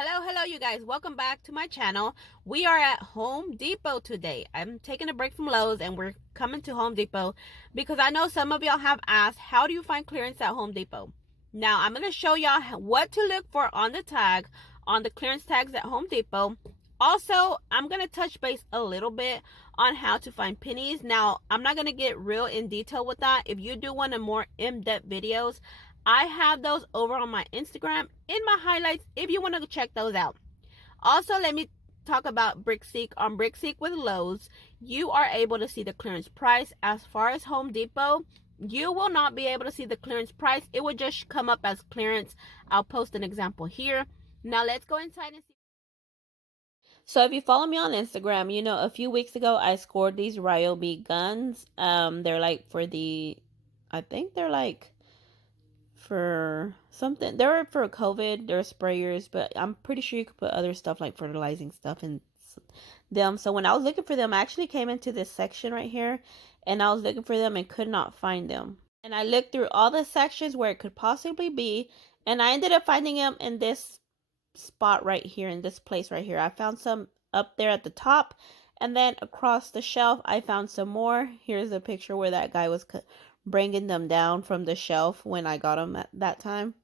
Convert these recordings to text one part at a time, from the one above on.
Hello you guys, welcome back to my channel. We are at Home Depot today. I'm taking a break from Lowe's and we're coming to Home Depot because I know some of y'all have asked, how do you find clearance at Home Depot? Now I'm going to show y'all what to look for on the tag, on the clearance tags at Home Depot. Also, I'm going to touch base a little bit on how to find pennies. Now, I'm not going to get real in detail with that. If you do want a more in-depth videos, I have those over on my Instagram in my highlights if you want to check those out. Also, let me talk about BrickSeek. On BrickSeek with Lowe's, you are able to see the clearance price. As far as Home Depot, you will not be able to see the clearance price. It will just come up as clearance. I'll post an example here. Now let's go inside and see. So if you follow me on Instagram, you know a few weeks ago I scored these Ryobi guns. They're like for the, I think they're like for something. They were for COVID. They're sprayers, but I'm pretty sure you could put other stuff like fertilizing stuff in them. So when I was looking for them, I actually came into this section right here, and I was looking for them and could not find them. And I looked through all the sections where it could possibly be, and I ended up finding them in this spot right here, in this place right here. I found some up there at the top, and then across the shelf I found some more. Here's a picture where that guy was bringing them down from the shelf when I got them at that time.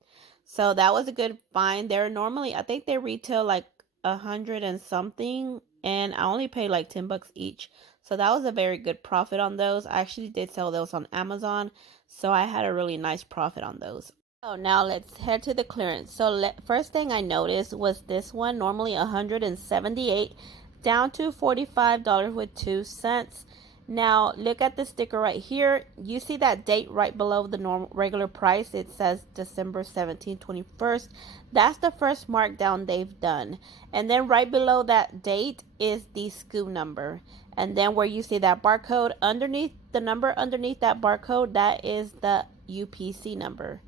So that was a good find. They're normally, I think they retail like 100 and something, and I only paid like 10 bucks each. So that was a very good profit on those. I actually did sell those on Amazon, so I had a really nice profit on those. So now let's head to the clearance. So first thing I noticed was this one, normally 178, down to $45 with 2 cents. Now look at the sticker right here. You see that date right below the normal regular price. It says December 17, 21st. That's the first markdown they've done. And then right below that date is the SKU number. And then where you see that barcode underneath, the number underneath that barcode, that is the UPC number.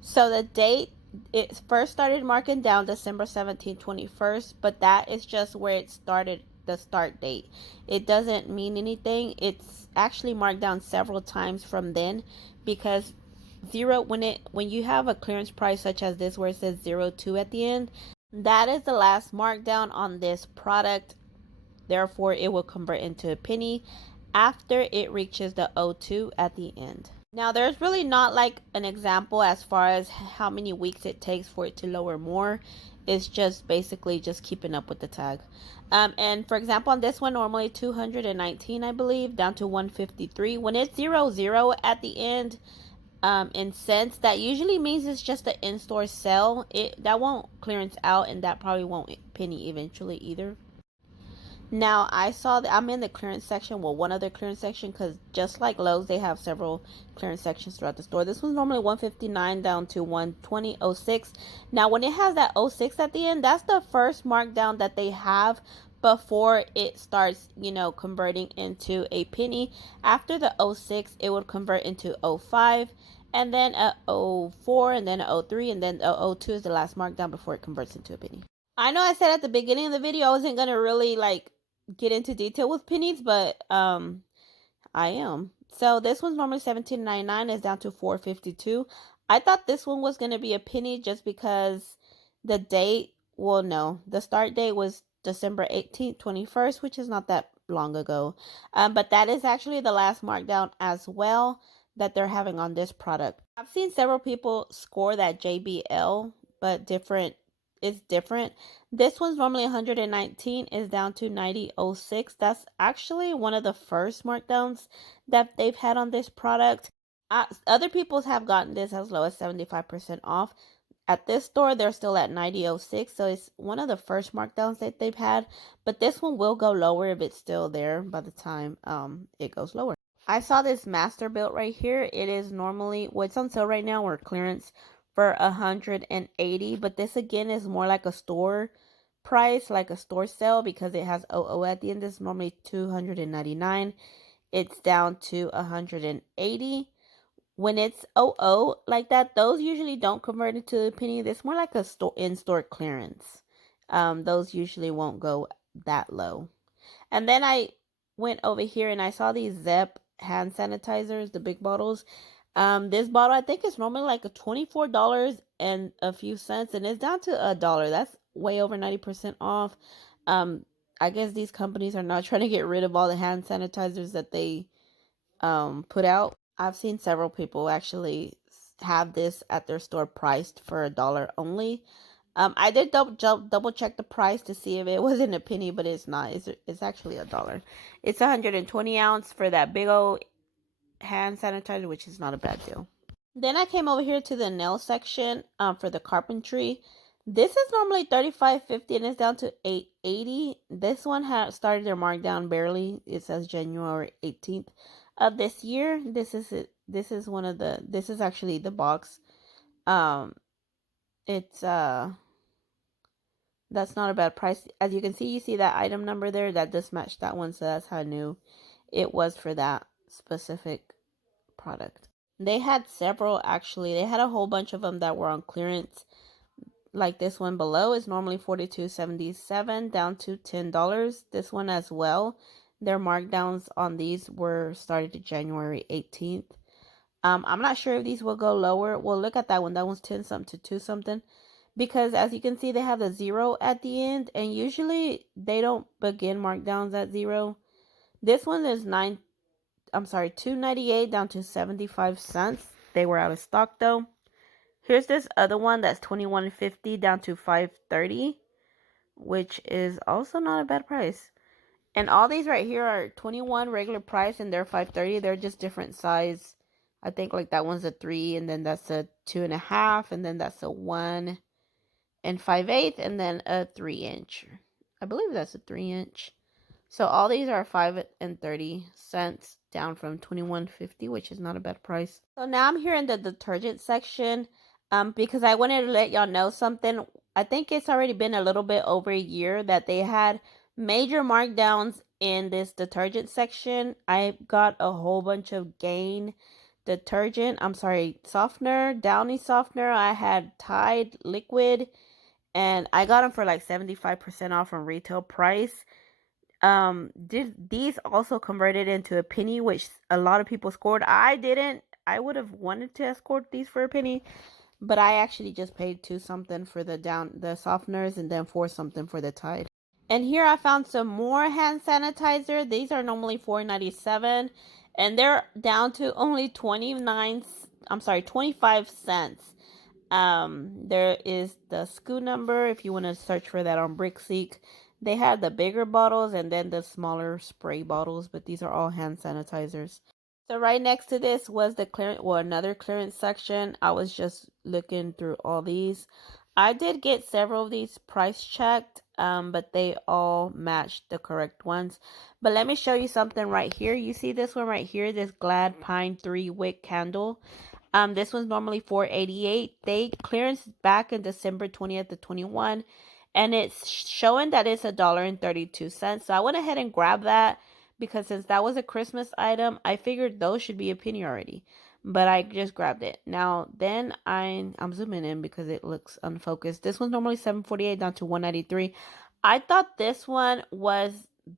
So the date, it first started marking down December 17, 21st, but that is just where it started, the start date. It doesn't mean anything. It's actually marked down several times from then, because when you have a clearance price such as this where it says 02 at the end, that is the last markdown on this product. Therefore, it will convert into a penny after it reaches the 02 at the end. Now, there's really not like an example as far as how many weeks it takes for it to lower more. It's just basically just keeping up with the tag. And for example, on this one, normally 219, I believe, down to 153. When it's 00 at the end, in cents, that usually means it's just an in-store sale. That won't clearance out, and that probably won't penny eventually either. Now, I saw that I'm in the clearance section, well, one other clearance section, because just like Lowe's, they have several clearance sections throughout the store. This was normally 159 down to 120.06. Now, when it has that 06 at the end, that's the first markdown that they have before it starts, converting into a penny. After the 06, it would convert into 05, and then a 04, and then a 03, and then a 02 is the last markdown before it converts into a penny. I know I said at the beginning of the video I wasn't going to really get into detail with pennies, but I am. So this one's normally $17.99, is down to $4.52. I thought this one was going to be a penny just because the date, well, no, the start date was December 18th, 21st, which is not that long ago. But that is actually the last markdown as well that they're having on this product. I've seen several people score that JBL, but it's different. This one's normally 119, is down to 90.06. That's actually one of the first markdowns that they've had on this product. Other people's have gotten this as low as 75% off. At this store, they're still at 90.06, so it's one of the first markdowns that they've had. But this one will go lower if it's still there by the time it goes lower. I saw this master built right here. It is normally, well, it's on sale right now or clearance for 180, but this again is more like a store price, like a store sale, because it has OO at the end. This is normally 299. It's down to 180. When it's OO like that, those usually don't convert into a penny. It's more like a in-store clearance. Those usually won't go that low. And then I went over here and I saw these Zep hand sanitizers, the big bottles. This bottle, I think, is normally like a $24 and a few cents, and it's down to $1. That's way over 90% off. Um, I guess these companies are not trying to get rid of all the hand sanitizers that they put out. I've seen several people actually have this at their store priced for $1 only. I did double check the price to see if it wasn't a penny, but it's not. It's actually $1. It's 120 ounce for that big old hand sanitizer, which is not a bad deal. Then I came over here to the nail section for the Carpentry. This is normally $35.50 and it's down to $8.80. This one had started their markdown barely. It says January 18th of this year. This is it. This is actually the box. Um it's That's not a bad price. As you can see, you see that item number there that just matched that one, so that's how new it was for that specific product. They had several actually. They had a whole bunch of them that were on clearance. Like this one below is normally $42.77 down to $10. This one as well. Their markdowns on these were started January 18th. I'm not sure if these will go lower. Well, look at that one. That one's 10 something to 2 something. Because as you can see, they have the 0 at the end, and usually they don't begin markdowns at 0. This one is $2.98 down to 75 cents. They were out of stock though. Here's this other one that's $21.50 down to $5.30, which is also not a bad price. And all these right here are 21 regular price and they're $5.30. They're just different size. I think like that one's a 3, and then that's a 2.5, and then that's a 1 5/8, and then a 3-inch. I believe that's a 3-inch. So all these are $5.30 down from $21.50, which is not a bad price. So now I'm here in the detergent section, because I wanted to let y'all know something. I think it's already been a little bit over a year that they had major markdowns in this detergent section. I got a whole bunch of Gain softener, Downy softener. I had Tide liquid, and I got them for like 75% off from retail price. Did these also converted into a penny, which a lot of people scored. I didn't. I would have wanted to escort these for a penny, but I actually just paid 2 something for the softeners, and then 4 something for the Tide. And here I found some more hand sanitizer. These are normally $4.97, and they're down to only 25 cents. There is the SKU number if you want to search for that on BrickSeek. They had the bigger bottles and then the smaller spray bottles, but these are all hand sanitizers. So right next to this was the another clearance section. I was just looking through all these. I did get several of these price checked, but they all matched the correct ones. But let me show you something right here. You see this one right here, this Glad Pine 3-wick candle. This one's normally $4.88. They clearance back in December 20th to 21, and it's showing that it's $1.32. So I went ahead and grabbed that because since that was a Christmas item, I figured those should be a penny already. But I just grabbed it. Now then I'm zooming in because it looks unfocused. This one's normally $7.48 down to $1.93. I thought this one was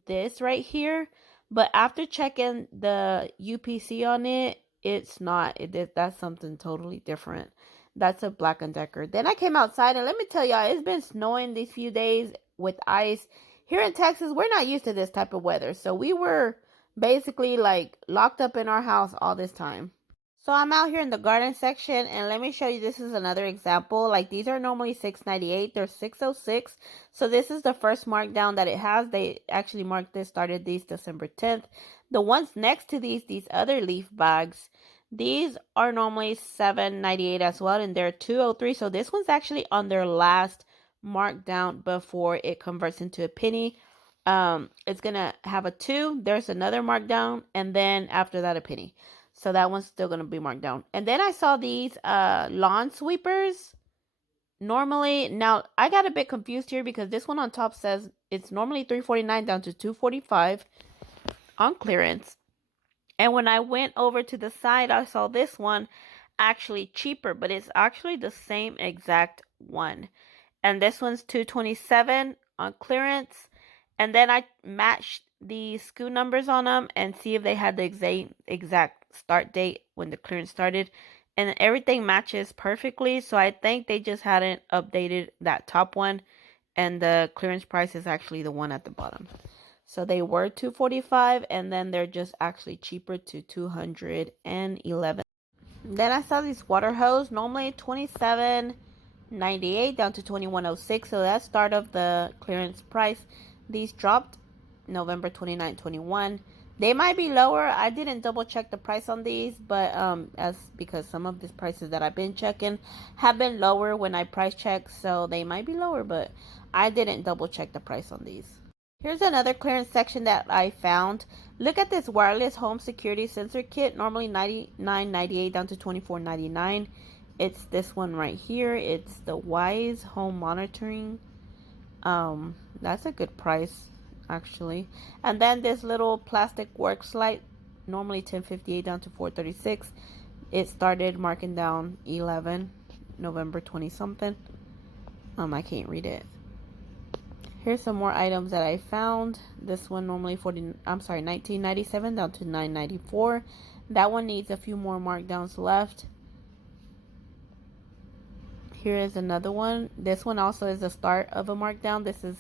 this right here, but after checking the UPC on it, it's not. That's something totally different. That's a Black & Decker. Then I came outside, and let me tell y'all, it's been snowing these few days with ice. Here in Texas, we're not used to this type of weather. So we were basically like locked up in our house all this time. So I'm out here in the garden section, and let me show you, this is another example. Like these are normally $6.98. They're $6.06. So this is the first markdown that it has. They actually started these December 10th. The ones next to these other leaf bags, these are normally $7.98 as well, and they're $2.03. So this one's actually on their last markdown before it converts into a penny. It's gonna have a 2. There's another markdown, and then after that a penny. So that one's still going to be marked down. And then I saw these lawn sweepers. Normally, now I got a bit confused here because this one on top says it's normally $3.49 down to $2.45 on clearance. And when I went over to the side, I saw this one actually cheaper, but it's actually the same exact one. And this one's $2.27 on clearance. And then I matched the SKU numbers on them and see if they had the exact start date when the clearance started. And everything matches perfectly. So I think they just hadn't updated that top one. and the clearance price is actually the one at the bottom. So they were $245, and then they're just actually cheaper to $211. Then I saw these water hose, normally $27.98 down to $21.06. So that's start of the clearance price. These dropped November 29, 21. They might be lower. I didn't double check the price on these, but because some of these prices that I've been checking have been lower when I price check, so they might be lower, but I didn't double check the price on these. Here's another clearance section that I found. Look at this wireless home security sensor kit, normally $99.98 down to $24.99. It's this one right here. It's the Wise Home Monitoring. That's a good price, actually. And then this little plastic works light, normally $10.58 down to $4.36. It started marking down 11 November 20 something. I can't read it. Here's some more items that I found. This one normally $19.97 down to $9.94. That one needs a few more markdowns left. Here is another one. This one also is the start of a markdown. This is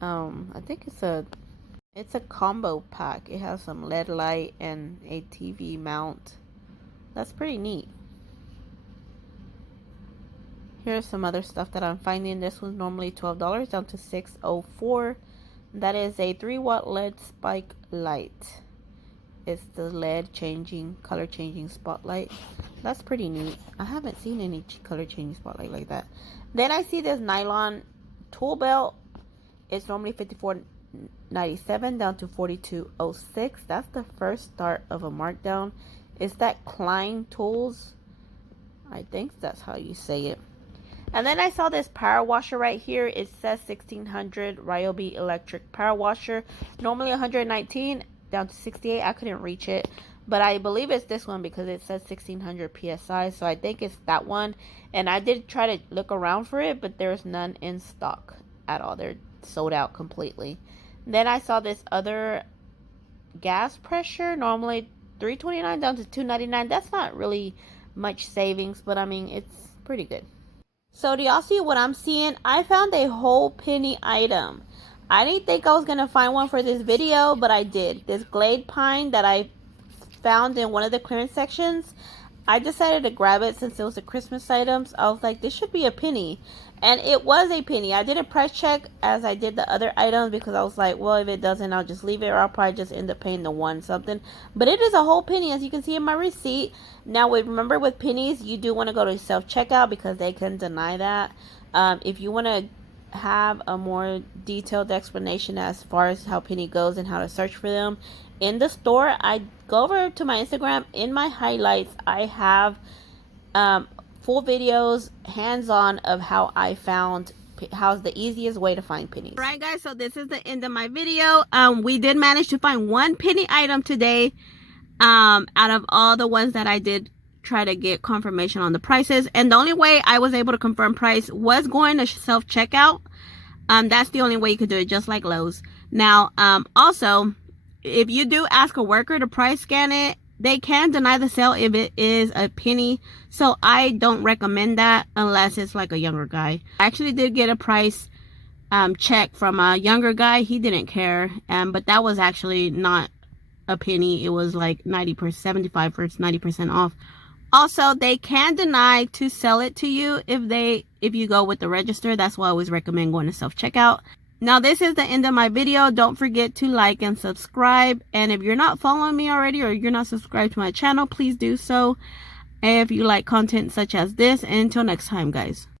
I think it's a combo pack. It has some LED light and a TV mount. That's pretty neat. Here's some other stuff that I'm finding. This one's normally $12 down to $6.04. That is a 3-watt LED spike light. It's the LED color changing spotlight. That's pretty neat. I haven't seen any color changing spotlight like that. Then I see this nylon tool belt. It's normally $54.97 down to $42.06. That's the first start of a markdown. It's that Klein Tools. I think that's how you say it. And then I saw this power washer right here. It says 1600 Ryobi electric power washer. Normally $119 down to $68. I couldn't reach it, but I believe it's this one because it says 1600 PSI. So I think it's that one. And I did try to look around for it, but there's none in stock at all. They're sold out completely. Then I saw this other gas pressure. Normally $329 down to $299. That's not really much savings, but I mean, it's pretty good. So do y'all see what I'm seeing? I found a whole penny item. I didn't think I was going to find one for this video, but I did. This Glade Pine that I found in one of the clearance sections. I decided to grab it since it was a Christmas items. I was like, this should be a penny. And it was a penny. I did a price check as I did the other items because I was like, well, if it doesn't, I'll just leave it, or I'll probably just end up paying the one something. But it is a whole penny, as you can see in my receipt. Now, remember with pennies, you do want to go to self-checkout because they can deny that. If you want to have a more detailed explanation as far as how penny goes and how to search for them in the store, I go over to my Instagram. In my highlights, I have full videos, hands-on, of how I found how's the easiest way to find pennies. Alright guys, so this is the end of my video. We did manage to find one penny item today, out of all the ones that I did try to get confirmation on the prices. And the only way I was able to confirm price was going to self-checkout. That's the only way you could do it, just like Lowe's. Now, also, if you do ask a worker to price scan it, they can deny the sale if it is a penny. So I don't recommend that unless it's like a younger guy. I actually did get a price check from a younger guy. He didn't care, but that was actually not a penny. It was like 90%, 75 versus 90% off. Also, they can deny to sell it to you if you go with the register. That's why I always recommend going to self-checkout. Now, this is the end of my video. Don't forget to like and subscribe. And if you're not following me already, or you're not subscribed to my channel, please do so if you like content such as this. And until next time, guys.